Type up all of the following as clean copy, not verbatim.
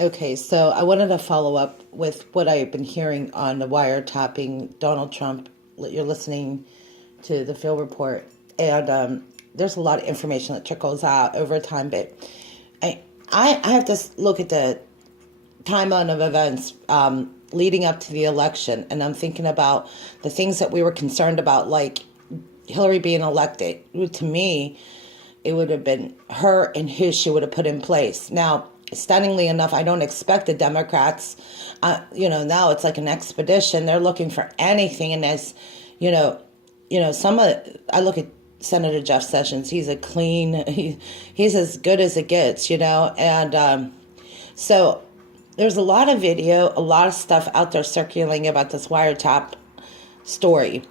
Okay, so I wanted to follow up with what I've been hearing on the wiretapping Donald Trump. You're listening to the Phil report, and there's a lot of information that trickles out over time. But I have to look at the timeline of events leading up to the election, and I'm thinking about the things that we were concerned about, like Hillary being elected. To me, it would have been her and who she would have put in place. Now, stunningly enough, I don't expect the Democrats, now it's like an expedition. They're looking for anything. And as, I look at Senator Jeff Sessions, he's a clean, he's as good as it gets, and so there's a lot of video, a lot of stuff out there circulating about this wiretap story.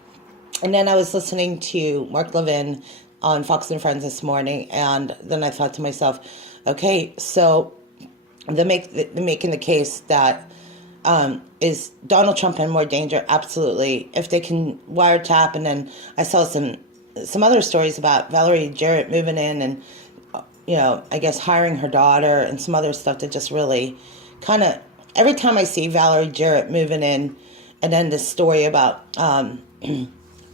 And then I was listening to Mark Levin on Fox and Friends this morning, and then I thought to myself, okay, so they're making the case that is Donald Trump in more danger? Absolutely. If they can wiretap, and then I saw some other stories about Valerie Jarrett moving in and, I guess hiring her daughter and some other stuff that just really kind of, every time I see Valerie Jarrett moving in, and then this story about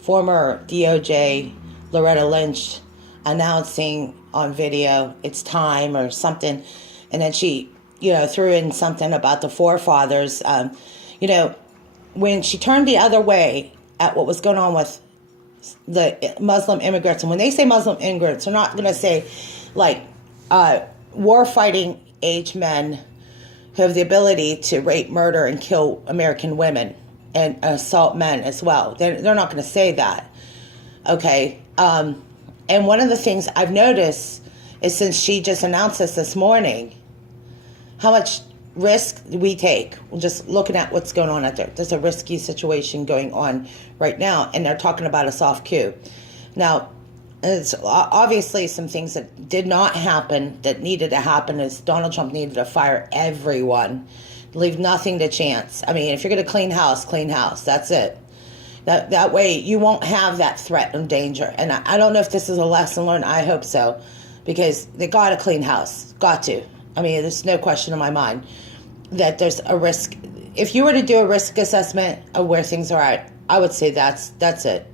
former DOJ Loretta Lynch announcing on video it's time or something, and then she threw in something about the forefathers. When she turned the other way at what was going on with the Muslim immigrants, and when they say Muslim immigrants, they're not going to say like war-fighting age men who have the ability to rape, murder, and kill American women and assault men as well. They're not going to say that. Okay. And one of the things I've noticed is, since she just announced this morning, how much risk we take. We're just looking at what's going on out there. There's a risky situation going on right now, and they're talking about a soft coup. Now, it's obviously some things that did not happen that needed to happen is Donald Trump needed to fire everyone, leave nothing to chance. I mean, if you're going to clean house, that's it. That way you won't have that threat and danger. And I don't know if this is a lesson learned. I hope so, because they got to clean house. Got to. I mean, there's no question in my mind that there's a risk. If you were to do a risk assessment of where things are at, I would say that's it.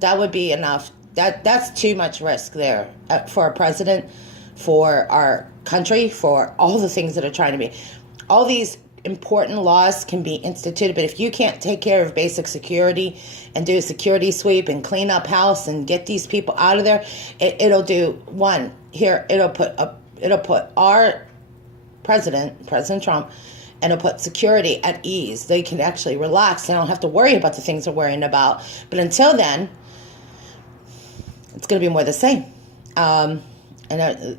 That would be enough. That's too much risk there for a president, for our country, for all the things that are trying to be. All these important laws can be instituted, but if you can't take care of basic security and do a security sweep and clean up house and get these people out of there, it'll do one here. It'll put our President Trump, and it'll put security at ease. They can actually relax. They don't have to worry about the things they're worrying about. But until then, it's going to be more the same. And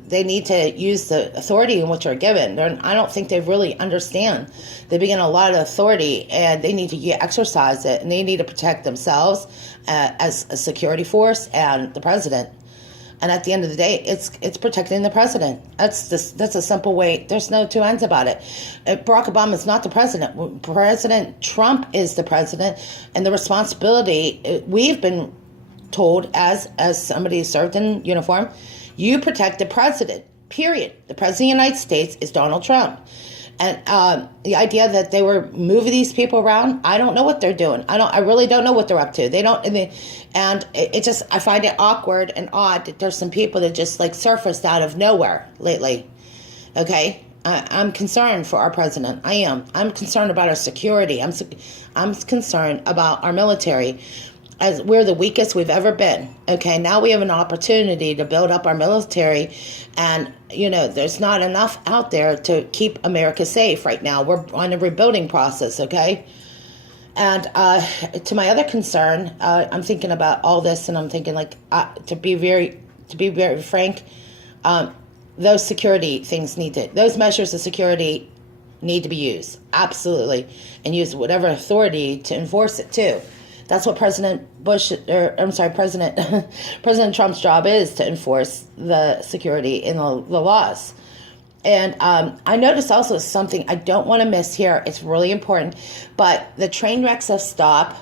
they need to use the authority in which are given. I don't think they really understand. They've been given a lot of authority, and they need to exercise it, and they need to protect themselves as a security force and the president. And at the end of the day, it's protecting the president. That's a simple way. There's no two ends about it. Barack Obama is not the president. President Trump is the president, and the responsibility, we've been told as somebody who served in uniform, you protect the president, period. The president of the United States is Donald Trump. And the idea that they were moving these people around, I don't know what they're doing. I really don't know what they're up to. I find it awkward and odd that there's some people that just like surfaced out of nowhere lately. Okay, I'm concerned for our president. I am. I'm concerned about our security. I'm concerned about our military, as we're the weakest we've ever been. Okay, now we have an opportunity to build up our military, and there's not enough out there to keep America safe right now. We're on a rebuilding process, okay? And to my other concern, I'm thinking about all this, and I'm thinking to be very frank, those security things those measures of security need to be used, absolutely, and use whatever authority to enforce it too. That's what President Trump's job is, to enforce the security in the laws. And I noticed also something I don't want to miss here. It's really important. But the train wrecks have stopped.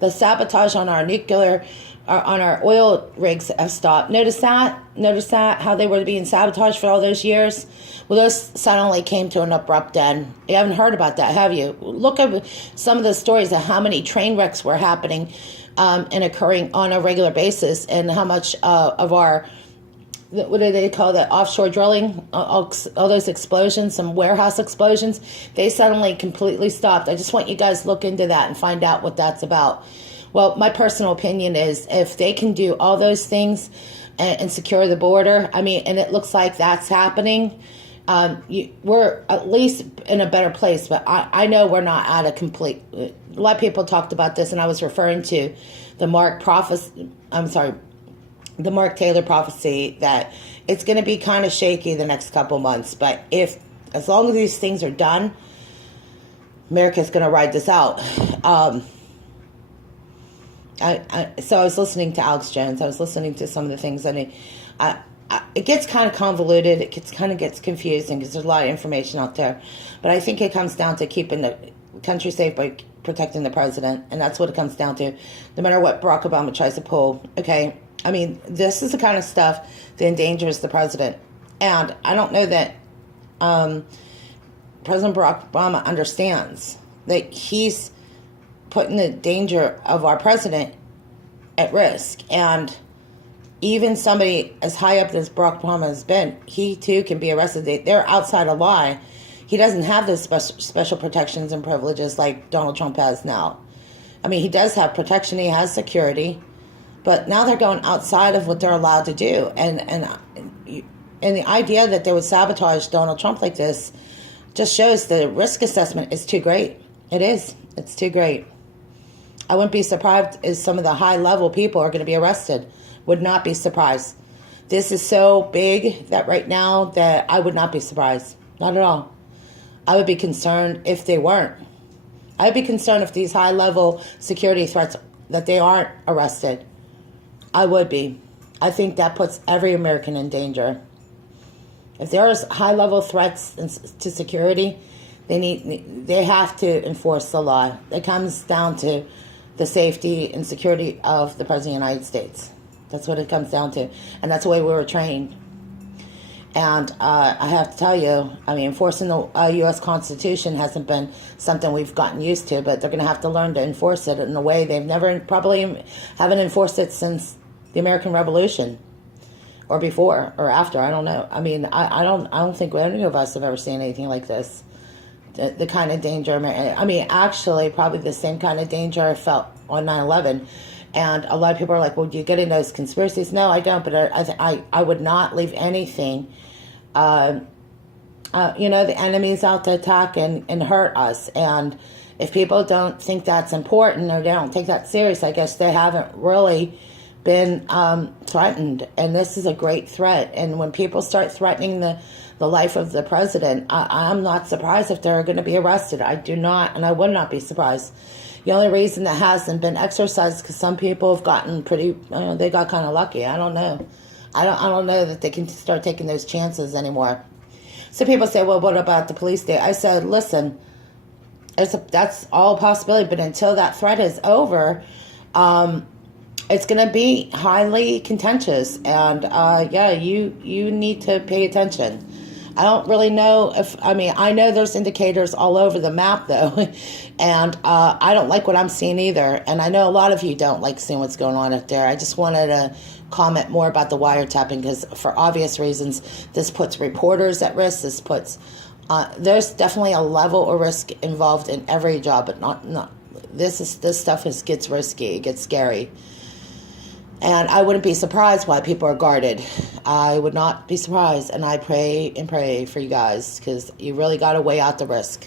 The sabotage on our nuclear on our oil rigs have stopped. Notice that? Notice that? How they were being sabotaged for all those years? Well, those suddenly came to an abrupt end. You haven't heard about that, have you? Look at some of the stories of how many train wrecks were happening and occurring on a regular basis, and how much of our, what do they call that, offshore drilling, all those explosions, some warehouse explosions, they suddenly completely stopped. I just want you guys to look into that and find out what that's about. Well, my personal opinion is if they can do all those things and secure the border, I mean, and it looks like that's happening, we're at least in a better place. But I know we're not at a complete, a lot of people talked about this, and I was referring to the Mark Taylor prophecy that it's going to be kind of shaky the next couple months. But as long as these things are done, America's going to ride this out. So I was listening to Alex Jones. I was listening to some of the things, and it gets kind of convoluted. It gets confusing because there's a lot of information out there. But I think it comes down to keeping the country safe by protecting the president, and that's what it comes down to. No matter what Barack Obama tries to pull, okay? I mean, this is the kind of stuff that endangers the president. And I don't know that President Barack Obama understands that he's putting the danger of our president at risk. And even somebody as high up as Barack Obama has been, he too can be arrested. They're outside a lie. He doesn't have those special protections and privileges like Donald Trump has now. I mean, he does have protection. He has security. But now they're going outside of what they're allowed to do. And the idea that they would sabotage Donald Trump like this just shows the risk assessment is too great. It is. It's too great. I wouldn't be surprised if some of the high-level people are going to be arrested. Would not be surprised. This is so big that right now that I would not be surprised. Not at all. I would be concerned if they weren't. I would be concerned if these high-level security threats, that they aren't arrested. I would be. I think that puts every American in danger. If there are high-level threats to security, they have to enforce the law. It comes down to the safety and security of the President of the United States. That's what it comes down to. And that's the way we were trained. And I have to tell you, I mean, enforcing the U.S. Constitution hasn't been something we've gotten used to, but they're going to have to learn to enforce it in a way they've never, probably haven't enforced it since the American Revolution, or before, or after. I don't know. I mean, I don't think any of us have ever seen anything like this. The kind of danger, I mean, actually, probably the same kind of danger I felt on 9/11. And a lot of people are like, well, do you get in those conspiracies? No, I don't, but I would not leave anything, the enemy's out to attack and hurt us. And if people don't think that's important, or they don't take that serious, I guess they haven't really been threatened. And this is a great threat. And when people start threatening the life of the president, I'm not surprised if they're going to be arrested. I do not, and I would not be surprised. The only reason that hasn't been exercised is because some people have gotten they got kind of lucky. I don't know. I don't know that they can start taking those chances anymore. So people say, well, what about the police state? I said, listen, that's all a possibility, but until that threat is over, it's going to be highly contentious. And, you need to pay attention. I don't really know I know there's indicators all over the map, though, and I don't like what I'm seeing either, and I know a lot of you don't like seeing what's going on up there. I just wanted to comment more about the wiretapping, because for obvious reasons, this puts reporters at risk. This puts, there's definitely a level of risk involved in every job, but not this stuff gets risky, it gets scary. And I wouldn't be surprised why people are guarded. I would not be surprised. And I pray and pray for you guys, because you really got to weigh out the risk.